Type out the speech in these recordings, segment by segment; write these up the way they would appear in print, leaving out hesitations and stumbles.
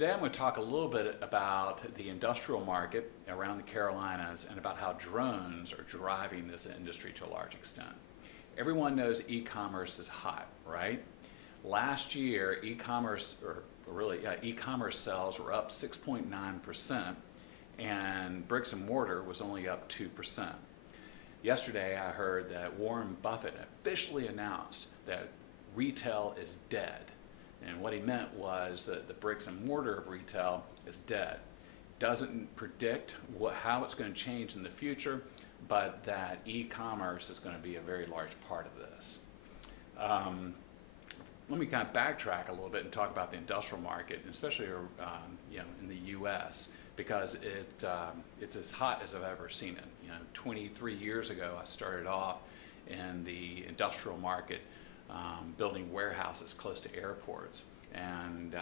Today I'm going to talk a little bit about the industrial market around the Carolinas and about how drones are driving this industry to a large extent. Everyone knows e-commerce is hot, right? Last year, e-commerce sales were up 6.9%, and bricks and mortar was only up 2%. Yesterday, I heard that Warren Buffett officially announced that retail is dead. And what he meant was that the bricks and mortar of retail is dead. Doesn't predict how it's going to change in the future, but that e-commerce is going to be a very large part of this. Let me kind of backtrack a little bit and talk about the industrial market, especially in the U.S., because it's as hot as I've ever seen it. 23 years ago, I started off in the industrial market, building warehouses close to airports. And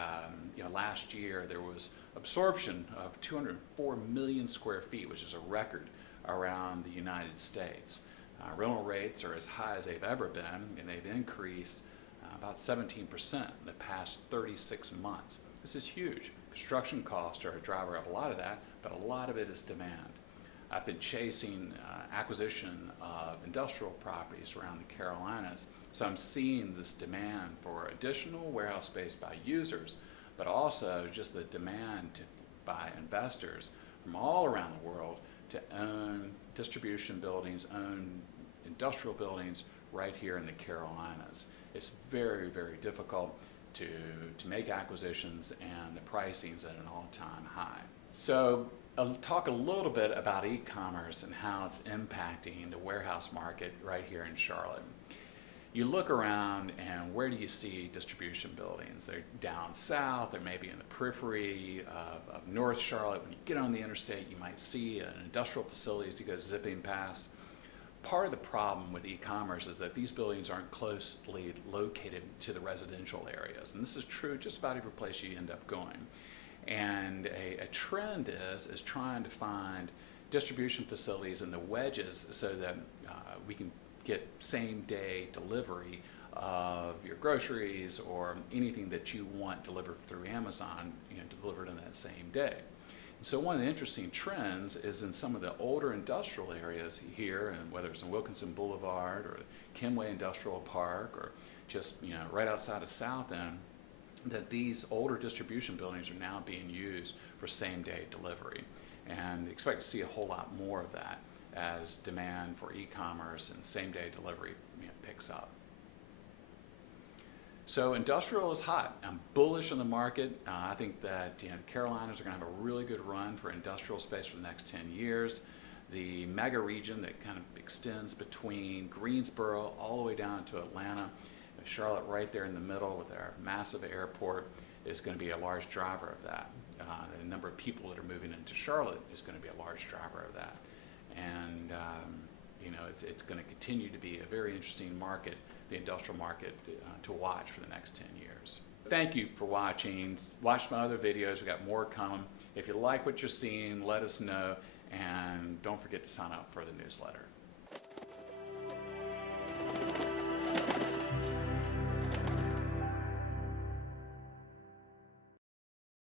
last year there was absorption of 204 million square feet, which is a record around the United States. Rental rates are as high as they've ever been, and they've increased about 17% in the past 36 months. This is huge. Construction costs are a driver of a lot of that, but a lot of it is demand. I've been chasing acquisition of industrial properties around the Carolinas, so I'm seeing this demand for additional warehouse space by users, but also just the demand by investors from all around the world to own distribution buildings, own industrial buildings right here in the Carolinas. It's very, very difficult to make acquisitions, and the pricing's at an all-time high. So I'll talk a little bit about e-commerce and how it's impacting the warehouse market right here in Charlotte. You look around, and where do you see distribution buildings? They're down south, they're maybe in the periphery of North Charlotte. When you get on the interstate, you might see an industrial facility as you go zipping past. Part of the problem with e-commerce is that these buildings aren't closely located to the residential areas, and this is true just about every place you end up going. And a trend is trying to find distribution facilities in the wedges so that we can get same-day delivery of your groceries or anything that you want delivered through Amazon, delivered in that same day. And so one of the interesting trends is in some of the older industrial areas here, and whether it's in Wilkinson Boulevard or Kenway Industrial Park or just right outside of South End, that these older distribution buildings are now being used for same-day delivery, and expect to see a whole lot more of that as demand for e-commerce and same-day delivery picks up. So industrial is hot. I'm bullish on the market. I think that the Carolinas are going to have a really good run for industrial space for the next 10 years. The mega region that kind of extends between Greensboro all the way down to Atlanta, Charlotte right there in the middle with our massive airport, is going to be a large driver of that. The number of people that are moving into Charlotte is going to be a large driver of that. And it's going to continue to be a very interesting market, the industrial market, to watch for the next 10 years. Thank you for watching. Watch my other videos. We've got more coming. If you like what you're seeing, let us know, and don't forget to sign up for the newsletter.